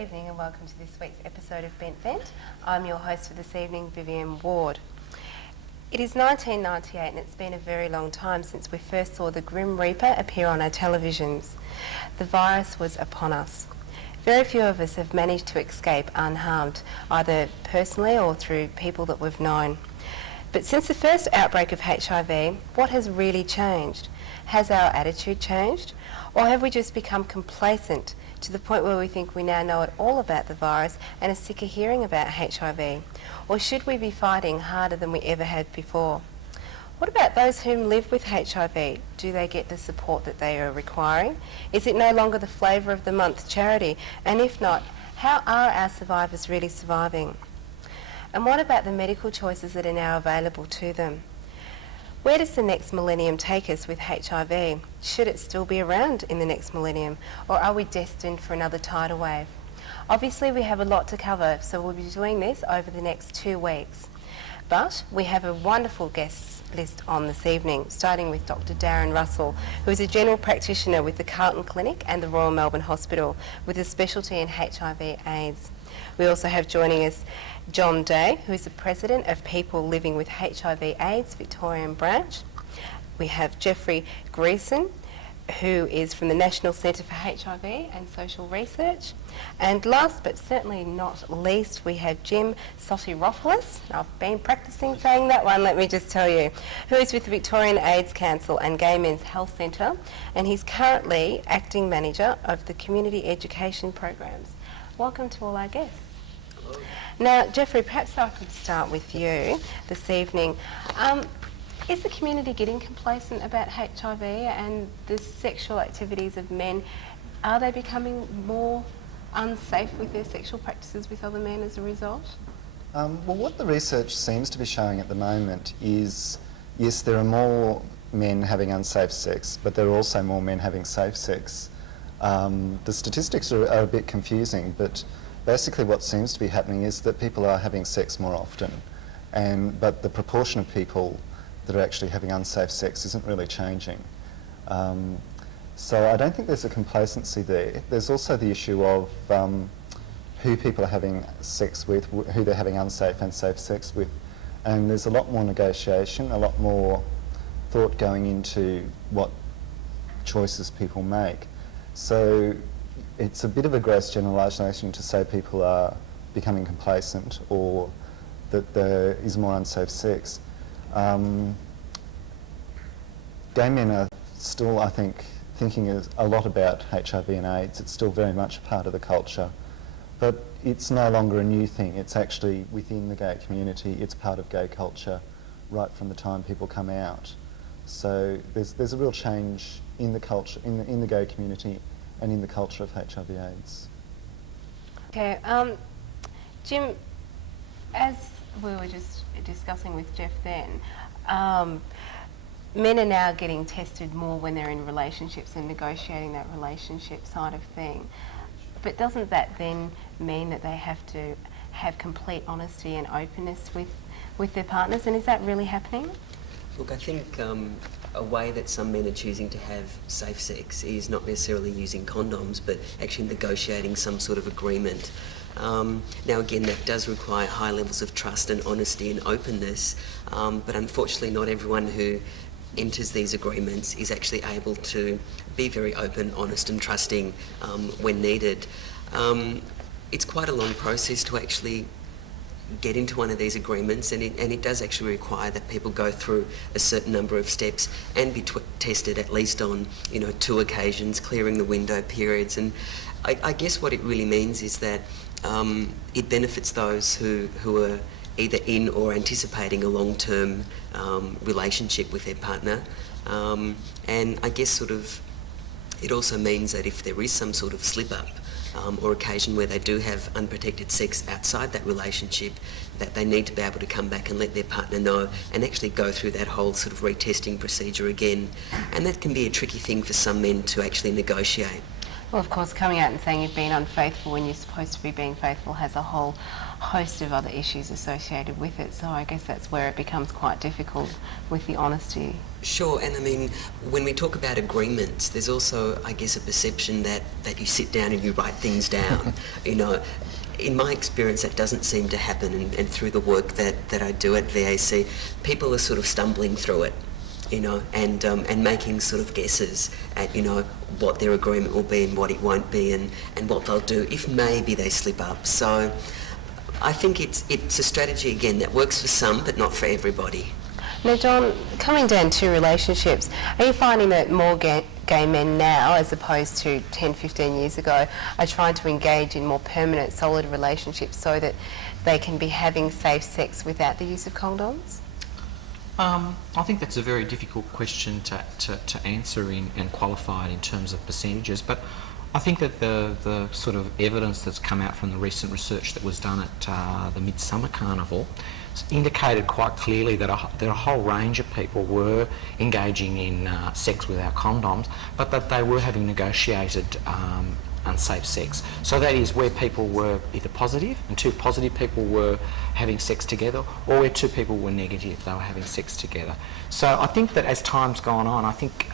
evening and welcome to this week's episode of Bent Vent. I'm your host for this evening, Vivienne Ward. It is 1998 and it's been a very long time since we first saw the Grim Reaper appear on our televisions. The virus was upon us. Very few of us have managed to escape unharmed, either personally or through people that we've known. But since the first outbreak of HIV, what has really changed? Has our attitude changed? Or have we just become complacent to the point where we think we now know it all about the virus and are sick of hearing about HIV? Or should we be fighting harder than we ever had before? What about those who live with HIV? Do they get the support that they are requiring? Is it no longer the flavour of the month charity? And if not, how are our survivors really surviving? And what about the medical choices that are now available to them? Where does the next millennium take us with HIV? Should it still be around in the next millennium, or are we destined for another tidal wave? Obviously we have a lot to cover, so we'll be doing this over the next 2 weeks. But we have a wonderful guest list on this evening, starting with Dr. Darren Russell, who is a general practitioner with the Carlton Clinic and the Royal Melbourne Hospital, with a specialty in HIV/AIDS. We also have joining us John Daye, who is the President of People Living with HIV/AIDS Victorian Branch. We have Jeffrey Greierson, who is from the National Centre for HIV and Social Research. And last but certainly not least, we have Jim Sotiropoulos. I've been practising saying that one, let me just tell you, who is with the Victorian AIDS Council and Gay Men's Health Centre, and he's currently Acting Manager of the Community Education Programs. Welcome to all our guests. Hello. Now, Jeffrey, perhaps I could start with you this evening. Is the community getting complacent about HIV and the sexual activities of men? Are they becoming more unsafe with their sexual practices with other men as a result? Well, what the research seems to be showing at the moment is, yes, there are more men having unsafe sex, but there are also more men having safe sex. The statistics are a bit confusing, but basically what seems to be happening is that people are having sex more often, but the proportion of people that are actually having unsafe sex isn't really changing. So I don't think there's a complacency there. There's also the issue of who people are having sex with, who they're having unsafe and safe sex with. And there's a lot more negotiation, a lot more thought going into what choices people make. So it's a bit of a gross generalisation to say people are becoming complacent or that there is more unsafe sex. Gay men are still, I think, thinking a lot about HIV and AIDS. It's still very much a part of the culture, but it's no longer a new thing. It's actually within the gay community. It's part of gay culture right from the time people come out. So there's a real change in the culture, in the gay community and in the culture of HIV/AIDS. Okay, Jim, as we were just discussing with Jeff then, men are now getting tested more when they're in relationships and negotiating that relationship side of thing. But doesn't that then mean that they have to have complete honesty and openness with their partners? And is that really happening? Look, I think a way that some men are choosing to have safe sex is not necessarily using condoms, but actually negotiating some sort of agreement. Now again, that does require high levels of trust and honesty and openness, but unfortunately not everyone who enters these agreements is actually able to be very open, honest and trusting when needed. It's quite a long process to actually get into one of these agreements, and it does actually require that people go through a certain number of steps and be tested at least on 2 occasions, clearing the window periods. And I guess what it really means is that it benefits those who are either in or anticipating a long-term relationship with their partner. And I guess it also means that if there is some sort of slip-up or occasion where they do have unprotected sex outside that relationship, that they need to be able to come back and let their partner know and actually go through that whole sort of retesting procedure again. And that can be a tricky thing for some men to actually negotiate. Well, of course, coming out and saying you've been unfaithful when you're supposed to be being faithful has a whole host of other issues associated with it. So I guess that's where it becomes quite difficult with the honesty. Sure, and I mean, when we talk about agreements, there's also, I guess, a perception that you sit down and you write things down. You know, in my experience, that doesn't seem to happen, and through the work that I do at VAC, people are sort of stumbling through it, you know, and making sort of guesses at, you know, what their agreement will be and what it won't be, and what they'll do if maybe they slip up. So I think it's a strategy, again, that works for some but not for everybody. Now, John, coming down to relationships, are you finding that more gay men now, as opposed to 10, 15 years ago, are trying to engage in more permanent, solid relationships so that they can be having safe sex without the use of condoms? I think that's a very difficult question to answer and qualify it in terms of percentages, but I think that the sort of evidence that's come out from the recent research that was done at the Midsummer Carnival indicated quite clearly that a whole range of people were engaging in sex without condoms, but that they were having negotiated unsafe sex. So that is where people were either positive and two positive people were having sex together, or where two people were negative, they were having sex together. So I think that as time's gone on, I think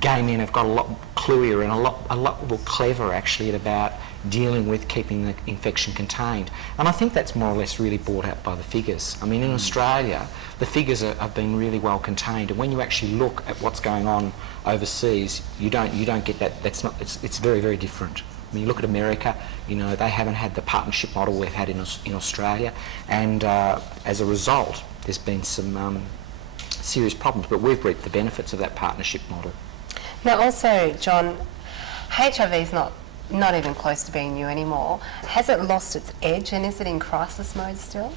gay men have got a lot cluier and a lot more clever actually about dealing with keeping the infection contained. And I think that's more or less really brought out by the figures. I mean, in Australia, the figures have been really well contained, and when you actually look at what's going on overseas, you don't get that. It's very, very different. I mean, you look at America, you know, they haven't had the partnership model we've had in Australia, and as a result, there's been some serious problems, but we've reaped the benefits of that partnership model. Now also, John, HIV is not even close to being new anymore. Has it lost its edge, and is it in crisis mode still?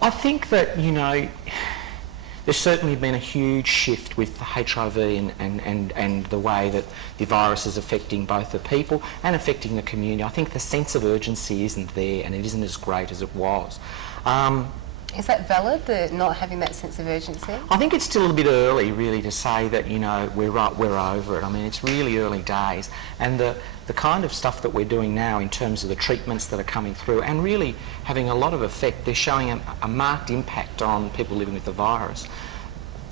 I think that, you know, there's certainly been a huge shift with HIV and the way that the virus is affecting both the people and affecting the community. I think the sense of urgency isn't there, and it isn't as great as it was. Is that valid, the not having that sense of urgency? I think it's still a bit early, really, to say that, you know, we're over it. I mean, it's really early days, and the kind of stuff that we're doing now in terms of the treatments that are coming through and really having a lot of effect, they're showing a marked impact on people living with the virus.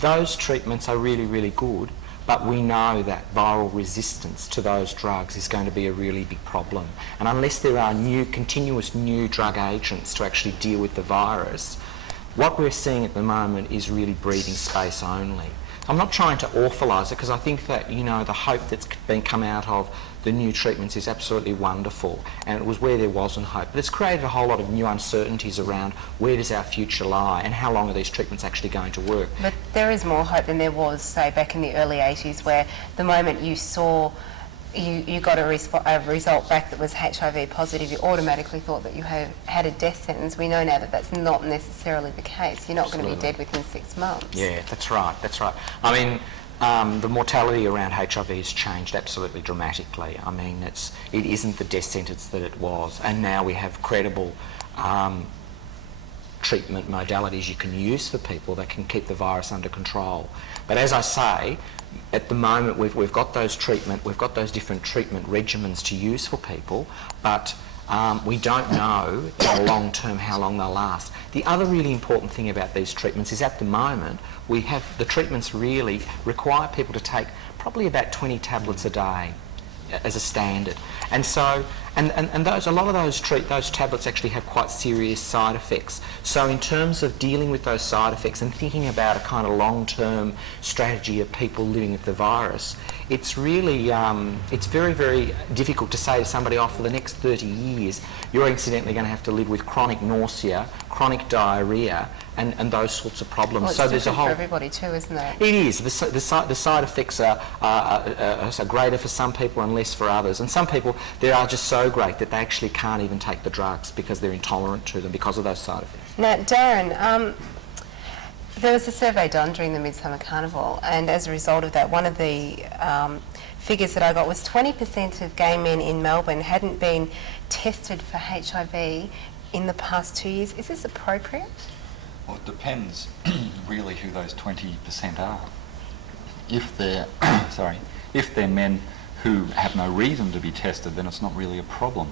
Those treatments are really, really good, but we know that viral resistance to those drugs is going to be a really big problem. And unless there are continuous new drug agents to actually deal with the virus, what we're seeing at the moment is really breathing space only. I'm not trying to awfulise it, because I think that, you know, the hope that's been come out of the new treatments is absolutely wonderful, and it was where there wasn't hope. But it's created a whole lot of new uncertainties around where does our future lie and how long are these treatments actually going to work. But there is more hope than there was, say, back in the early 80s, where the moment you saw you got a result back that was HIV positive, you automatically thought that you had a death sentence. We know now that that's not necessarily the case. You're not going to be dead within 6 months. Yeah, that's right. I mean, the mortality around HIV has changed absolutely dramatically. I mean, it isn't the death sentence that it was, and now we have credible treatment modalities you can use for people that can keep the virus under control. But as I say, at the moment we've got those different treatment regimens to use for people, but we don't know in the long term how long they'll last. The other really important thing about these treatments is at the moment the treatments really require people to take probably about 20 tablets a day as a standard, and so a lot of those tablets actually have quite serious side effects. So in terms of dealing with those side effects and thinking about a kind of long-term strategy of people living with the virus, it's really it's very, very difficult to say to somebody, oh, for the next 30 years you're incidentally going to have to live with chronic nausea, chronic diarrhoea, and those sorts of problems. Well, it's so there's a whole. for everybody too, isn't it? It is. The side effects are greater for some people and less for others. And some people, they are just so great that they actually can't even take the drugs because they're intolerant to them because of those side effects. Now, Darren, there was a survey done during the Midsummer Carnival, and as a result of that, one of the figures that I got was 20% of gay men in Melbourne hadn't been tested for HIV in the past 2 years. Is this appropriate? Well, it depends really who those 20% are. If they're If they're men who have no reason to be tested, then it's not really a problem.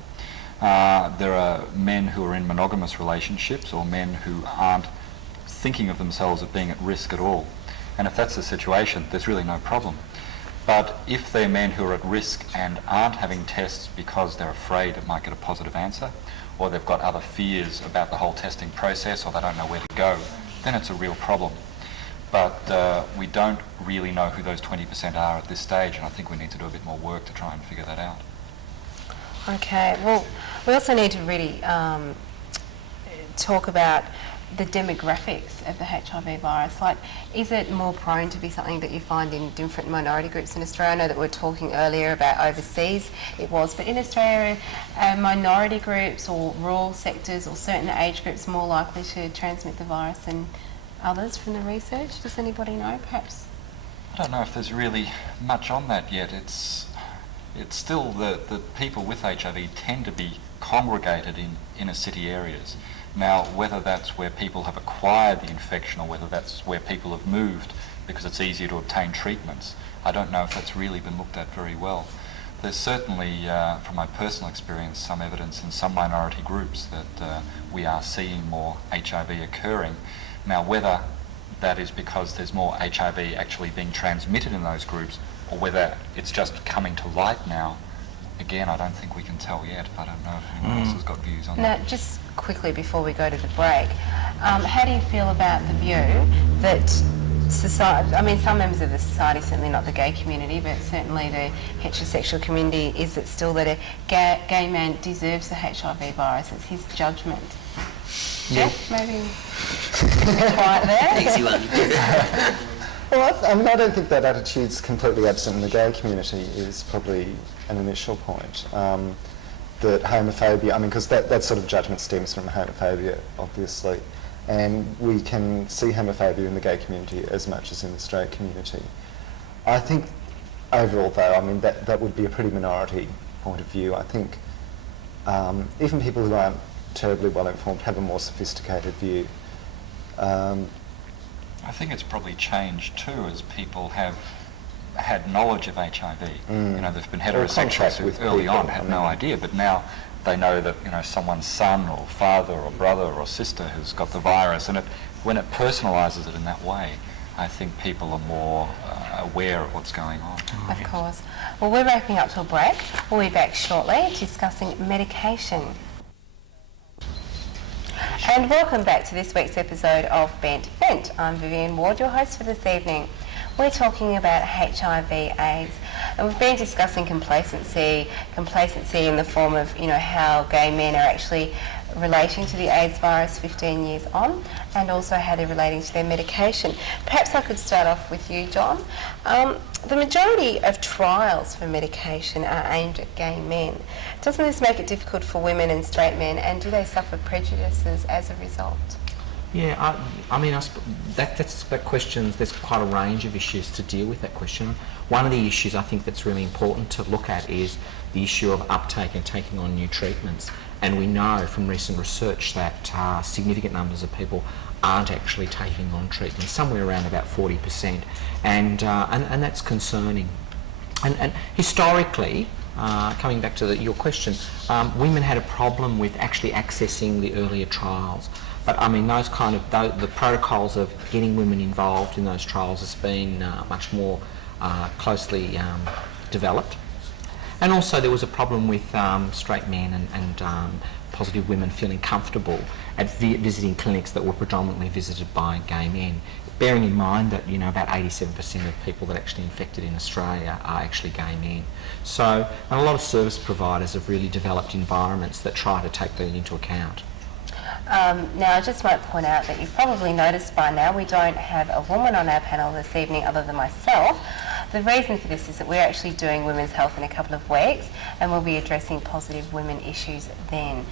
There are men who are in monogamous relationships, or men who aren't thinking of themselves as being at risk at all. And if that's the situation, there's really no problem. But if they're men who are at risk and aren't having tests because they're afraid it might get a positive answer, or they've got other fears about the whole testing process, or they don't know where to go, then it's a real problem. But we don't really know who those 20% are at this stage, and I think we need to do a bit more work to try and figure that out. Okay, well, we also need to really talk about the demographics of the HIV virus. Like, is it more prone to be something that you find in different minority groups in Australia? I know that we were talking earlier about overseas, it was, but in Australia, minority groups or rural sectors or certain age groups more likely to transmit the virus than others from the research? Does anybody know, perhaps? I don't know if there's really much on that yet. It's still the people with HIV tend to be congregated in inner city areas. Now, whether that's where people have acquired the infection or whether that's where people have moved because it's easier to obtain treatments, I don't know if that's really been looked at very well. There's certainly, from my personal experience, some evidence in some minority groups that we are seeing more HIV occurring. Now, whether that is because there's more HIV actually being transmitted in those groups or whether it's just coming to light now, again, I don't think we can tell yet. I don't know if anyone else has got views on that. Now, just quickly before we go to the break, how do you feel about the view that society, I mean, some members of the society, certainly not the gay community, but certainly the heterosexual community, is it still that a gay man deserves the HIV virus? It's his judgment. Yeah. Jeff, maybe quiet there. Easy one. Well, I mean, I don't think that attitude's completely absent in the gay community is probably an initial point. That homophobia, I mean, because that sort of judgment stems from homophobia, obviously, and we can see homophobia in the gay community as much as in the straight community. I think overall, though, I mean, that would be a pretty minority point of view. I think even people who aren't terribly well informed have a more sophisticated view. I think it's probably changed too as people have had knowledge of HIV. You know, there's been heterosexuals who early on had no idea, but now they know that, you know, someone's son or father or brother or sister has got the virus, and when it personalises it in that way, I think people are more aware of what's going on. Of course. Well, we're wrapping up to a break. We'll be back shortly discussing medication. And welcome back to this week's episode of Bent Vent. I'm Vivienne Ward, your host for this evening. We're talking about HIV/AIDS, and we've been discussing complacency in the form of, you know, how gay men are actually relating to the AIDS virus 15 years on, and also how they're relating to their medication. Perhaps I could start off with you, John. The majority of trials for medication are aimed at gay men. Doesn't this make it difficult for women and straight men, and do they suffer prejudices as a result? Yeah, I mean, that's that question. There's quite a range of issues to deal with that question. One of the issues I think that's really important to look at is the issue of uptake and taking on new treatments. And we know from recent research that significant numbers of people aren't actually taking on treatment, somewhere around about 40%, and that's concerning. And historically, coming back to your question, women had a problem with actually accessing the earlier trials. But I mean, those kind of the protocols of getting women involved in those trials has been much more closely developed. And also there was a problem with straight men and positive women feeling comfortable at visiting clinics that were predominantly visited by gay men. Bearing in mind that, you know, about 87% of people that are actually infected in Australia are actually gay men. So, and a lot of service providers have really developed environments that try to take that into account. Now, I just might point out that you've probably noticed by now we don't have a woman on our panel this evening other than myself. The reason for this is that we're actually doing women's health in a couple of weeks, and we'll be addressing positive women issues then.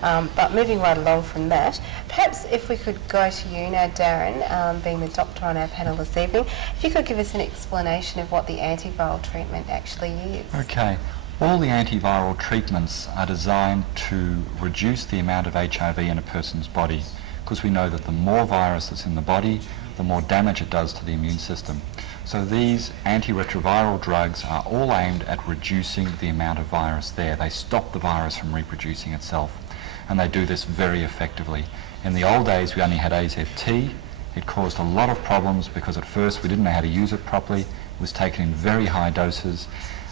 But moving right along from that, perhaps if we could go to you now, Darren, being the doctor on our panel this evening, if you could give us an explanation of what the antiviral treatment actually is. Okay. All the antiviral treatments are designed to reduce the amount of HIV in a person's body, because we know that the more virus that's in the body, the more damage it does to the immune system. So these antiretroviral drugs are all aimed at reducing the amount of virus there. They stop the virus from reproducing itself, and they do this very effectively. In the old days, we only had AZT. It caused a lot of problems because at first we didn't know how to use it properly. It was taken in very high doses.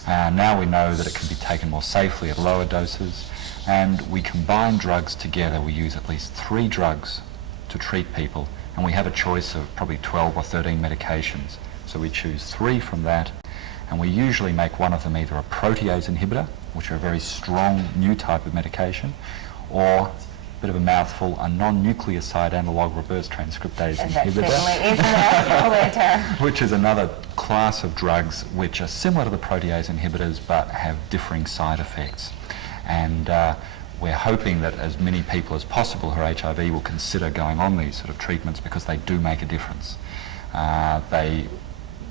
Now we know that it can be taken more safely at lower doses, and we combine drugs together. We use at least 3 drugs to treat people, and we have a choice of probably 12 or 13 medications. So we choose 3 from that, and we usually make one of them either a protease inhibitor, which are a very strong new type of medication, or, bit of a mouthful, a non-nucleoside analog reverse transcriptase inhibitor. Which is another class of drugs which are similar to the protease inhibitors but have differing side effects. And we're hoping that as many people as possible who are HIV will consider going on these sort of treatments because they do make a difference. They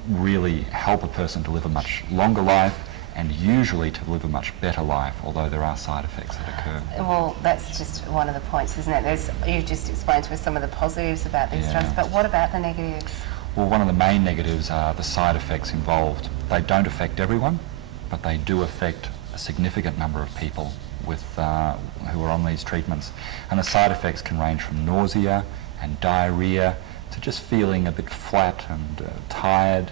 really help a person to live a much longer life and usually to live a much better life, although there are side effects that occur. Well, that's just one of the points, isn't it? You've just explained to us some of the positives about these drugs, but what about the negatives? Well, one of the main negatives are the side effects involved. They don't affect everyone, but they do affect a significant number of people with who are on these treatments. And the side effects can range from nausea and diarrhea to just feeling a bit flat and tired.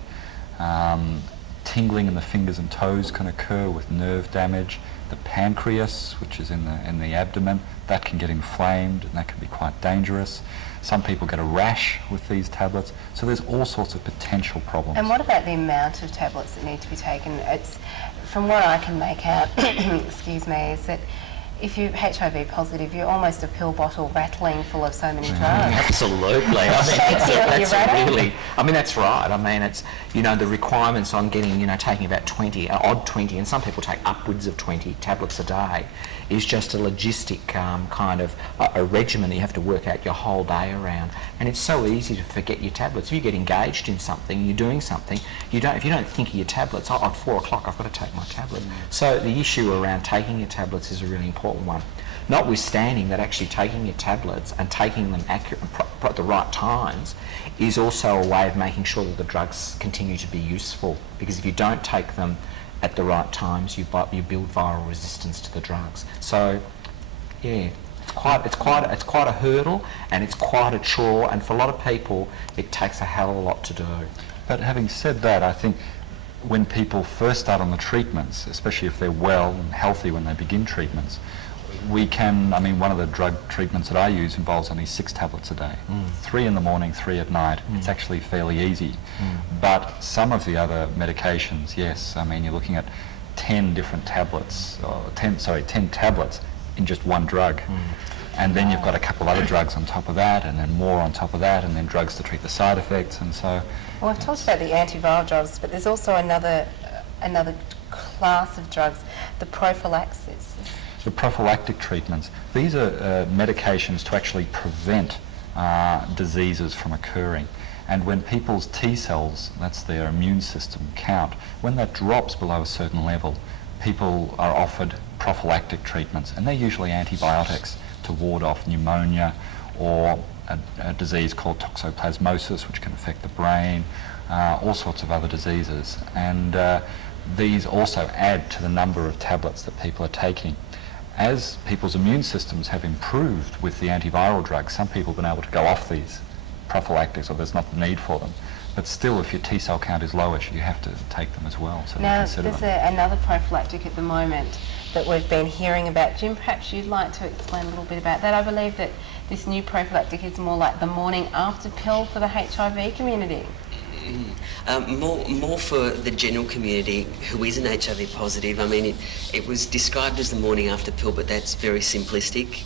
Tingling in the fingers and toes can occur with nerve damage. The pancreas, which is in the abdomen, that can get inflamed and that can be quite dangerous. Some people get a rash with these tablets, so there's all sorts of potential problems. And what about the amount of tablets that need to be taken? It's, from what I can make out, excuse me, is that if you're HIV positive, you're almost a pill bottle rattling full of so many drugs. Absolutely. I mean, that's right. I mean, it's, the requirements on getting, taking about 20, odd 20, and some people take upwards of 20 tablets a day, is just a logistic kind of a regimen that you have to work out your whole day around. And it's so easy to forget your tablets. If you get engaged in something, you're doing something, if you don't think of your tablets, at 4 o'clock I've got to take my tablets. So the issue around taking your tablets is a really important one. Notwithstanding that actually taking your tablets and taking them accurate and at the right times is also a way of making sure that the drugs continue to be useful, because if you don't take them at the right times, you build viral resistance to the drugs. So, yeah, it's quite a hurdle, and it's quite a chore, and for a lot of people, it takes a hell of a lot to do. But having said that, I think when people first start on the treatments, especially if they're well and healthy when they begin treatments, one of the drug treatments that I use involves only 6 tablets a day. 3 in the morning, 3 at night. It's actually fairly easy. But some of the other medications, yes, you're looking at 10 different tablets, 10 tablets in just one drug. And then you've got a couple of other drugs on top of that, and then more on top of that, and then drugs to treat the side effects, and so... Well, I've talked about the antiviral drugs, but there's also another class of drugs, the prophylaxis. The prophylactic treatments, these are medications to actually prevent diseases from occurring. And when people's T cells, that's their immune system count, when that drops below a certain level, people are offered prophylactic treatments, and they're usually antibiotics to ward off pneumonia or a disease called toxoplasmosis, which can affect the brain, all sorts of other diseases. And these also add to the number of tablets that people are taking. As people's immune systems have improved with the antiviral drugs, some people have been able to go off these prophylactics, or there's not the need for them. But still, if your T cell count is lowish, you have to take them as well. So now, consider there's them. another prophylactic at the moment that we've been hearing about. Jim, perhaps you'd like to explain a little bit about that. I believe that this new prophylactic is more like the morning after pill for the HIV community. More for the general community who isn't HIV positive. It was described as the morning after pill, but that's very simplistic.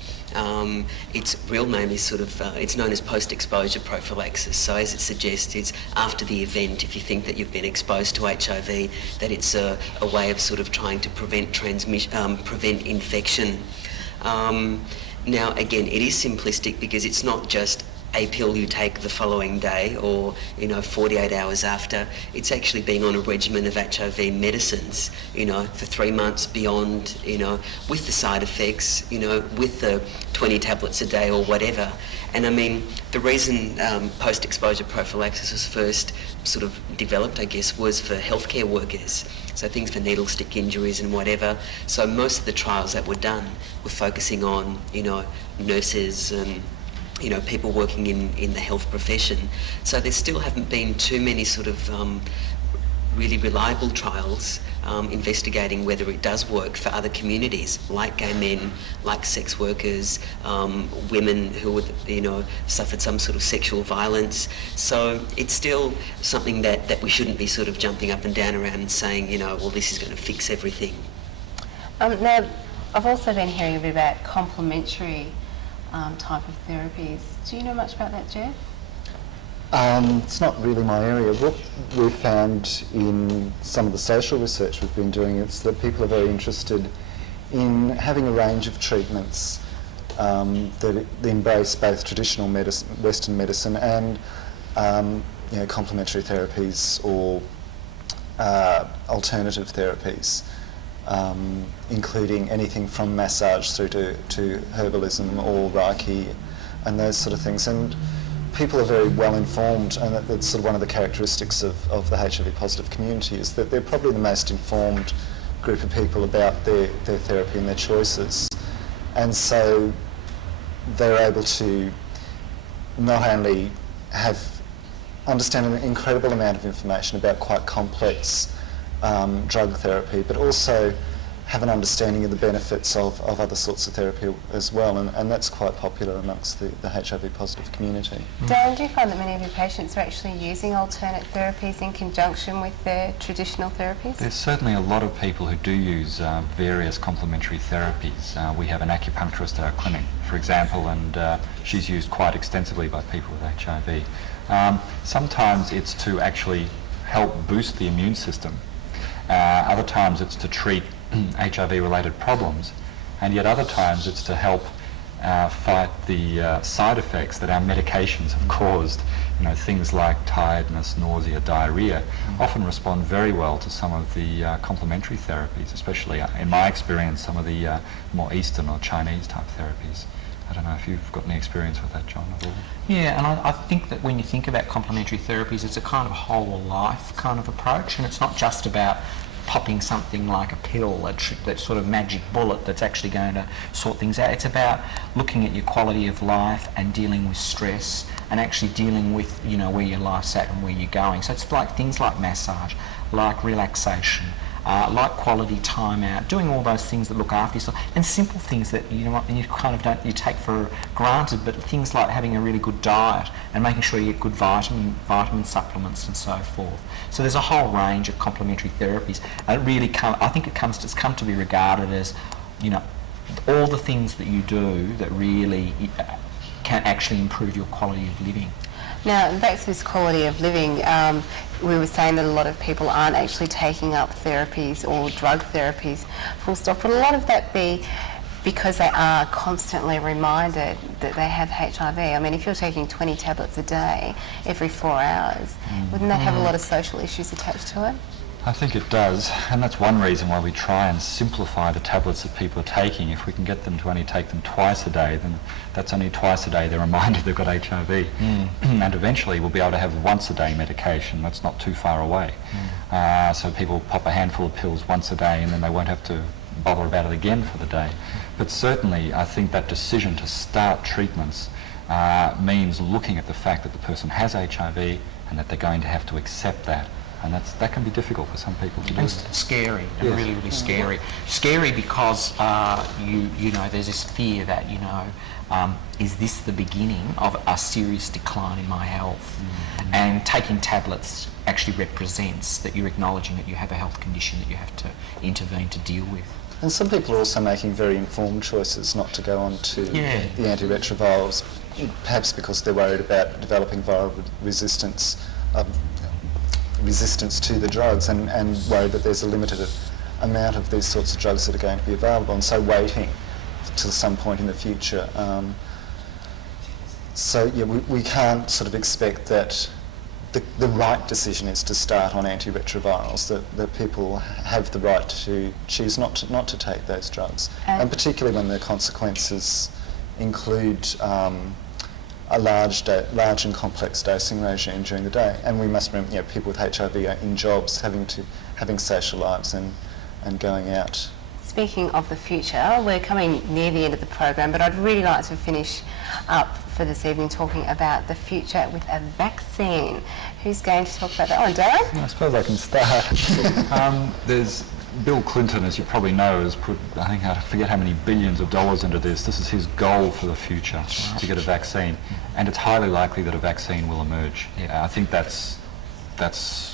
Its real name is it's known as post-exposure prophylaxis. So as it suggests, it's after the event. If you think that you've been exposed to HIV, that it's a way of trying to prevent prevent infection. Now, again, it is simplistic because it's not just a pill you take the following day or, 48 hours after. It's actually being on a regimen of HIV medicines, for 3 months beyond, with the side effects, with the 20 tablets a day or whatever. And I mean, the reason post-exposure prophylaxis was first sort of developed, I guess, was for healthcare workers. So things for needle stick injuries and whatever. So most of the trials that were done were focusing on, nurses and, people working in the health profession. So there still haven't been too many sort of really reliable trials investigating whether it does work for other communities, like gay men, like sex workers, women who would, suffered some sort of sexual violence. So it's still something that we shouldn't be sort of jumping up and down around and saying, well, this is going to fix everything. Now, I've also been hearing a bit about complementary type of therapies. Do you know much about that, Jeff? It's not really my area. What we've found in some of the social research we've been doing is that people are very interested in having a range of treatments that embrace both traditional medicine, Western medicine, and complementary therapies or alternative therapies, including anything from massage through to herbalism or Reiki and those sort of things. And people are very well informed, and that's sort of one of the characteristics of the HIV positive community, is that they're probably the most informed group of people about their therapy and their choices. And so they're able to not only understand an incredible amount of information about quite complex drug therapy, but also have an understanding of the benefits of other sorts of therapy as well, and that's quite popular amongst the HIV positive community. Darren, do you find that many of your patients are actually using alternate therapies in conjunction with their traditional therapies? There's certainly a lot of people who do use various complementary therapies. We have an acupuncturist at our clinic, for example, and she's used quite extensively by people with HIV. Sometimes it's to actually help boost the immune system. Other times it's to treat HIV-related problems, and yet other times it's to help fight the side effects that our medications have caused. Things like tiredness, nausea, diarrhea often respond very well to some of the complementary therapies, especially, in my experience, some of the more Eastern or Chinese type therapies. I don't know if you've got any experience with that, John, at all. Yeah, and I think that when you think about complementary therapies, it's a kind of whole life kind of approach, and it's not just about popping something like a pill, that sort of magic bullet that's actually going to sort things out. It's about looking at your quality of life and dealing with stress and actually dealing with, where your life's at and where you're going. So it's like things like massage, like relaxation, like quality time out, doing all those things that look after yourself, and simple things that you kind of you take for granted, but things like having a really good diet and making sure you get good vitamin supplements and so forth. So there's a whole range of complementary therapies, and it really it's come to be regarded as, all the things that you do that really can actually improve your quality of living. Now, back to this quality of living, we were saying that a lot of people aren't actually taking up therapies or drug therapies, full stop. Would a lot of that be because they are constantly reminded that they have HIV? I mean, if you're taking 20 tablets a day every 4 hours, wouldn't that have a lot of social issues attached to it? I think it does, and that's one reason why we try and simplify the tablets that people are taking. If we can get them to only take them twice a day, then that's only twice a day they're reminded they've got HIV. And eventually we'll be able to have once a day medication. That's not too far away. So people pop a handful of pills once a day, and then they won't have to bother about it again for the day. But certainly I think that decision to start treatments means looking at the fact that the person has HIV and that they're going to have to accept that. And that can be difficult for some people to do. It's scary, and Yes. really, really scary. Scary because there's this fear that is this the beginning of a serious decline in my health? And taking tablets actually represents that you're acknowledging that you have a health condition that you have to intervene to deal with. And some people are also making very informed choices not to go on to the antiretrovirals, perhaps because they're worried about developing viral resistance to the drugs, and worried that there's a limited amount of these sorts of drugs that are going to be available, and so waiting till some point in the future So yeah, we can't sort of expect that the right decision is to start on antiretrovirals, that people have the right to choose not to take those drugs, and particularly when the consequences include a large and complex dosing regime during the day. And we must remember, people with HIV are in jobs, having social lives and going out. Speaking of the future, we're coming near the end of the program, but I'd really like to finish up for this evening talking about the future with a vaccine. Who's going to talk about that one, Darren? I suppose I can start. There's Bill Clinton, as you probably know, has put, I think, I forget how many billions of dollars into this. This is his goal for the future, to get a vaccine. And it's highly likely that a vaccine will emerge. I think that's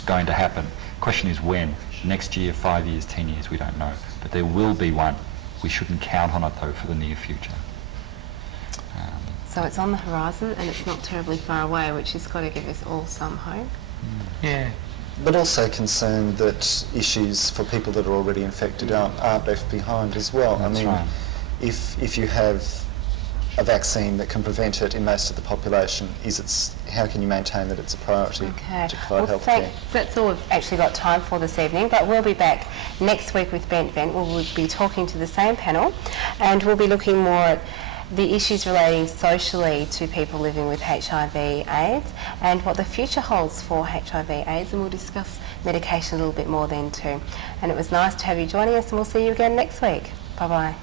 going to happen. Question is when. Next year, 5 years, 10 years, we don't know. But there will be one. We shouldn't count on it, though, for the near future. So it's on the horizon and it's not terribly far away, which has got to give us all some hope. Yeah. But also concerned that issues for people that are already infected aren't left behind as well. That's right. If you have a vaccine that can prevent it in most of the population, how can you maintain that it's a priority to provide healthcare? That's all we've actually got time for this evening, but we'll be back next week with Bent Vent. We'll be talking to the same panel and we'll be looking more at the issues relating socially to people living with HIV/AIDS and what the future holds for HIV/AIDS, and we'll discuss medication a little bit more then too. And it was nice to have you joining us, and we'll see you again next week. Bye-bye.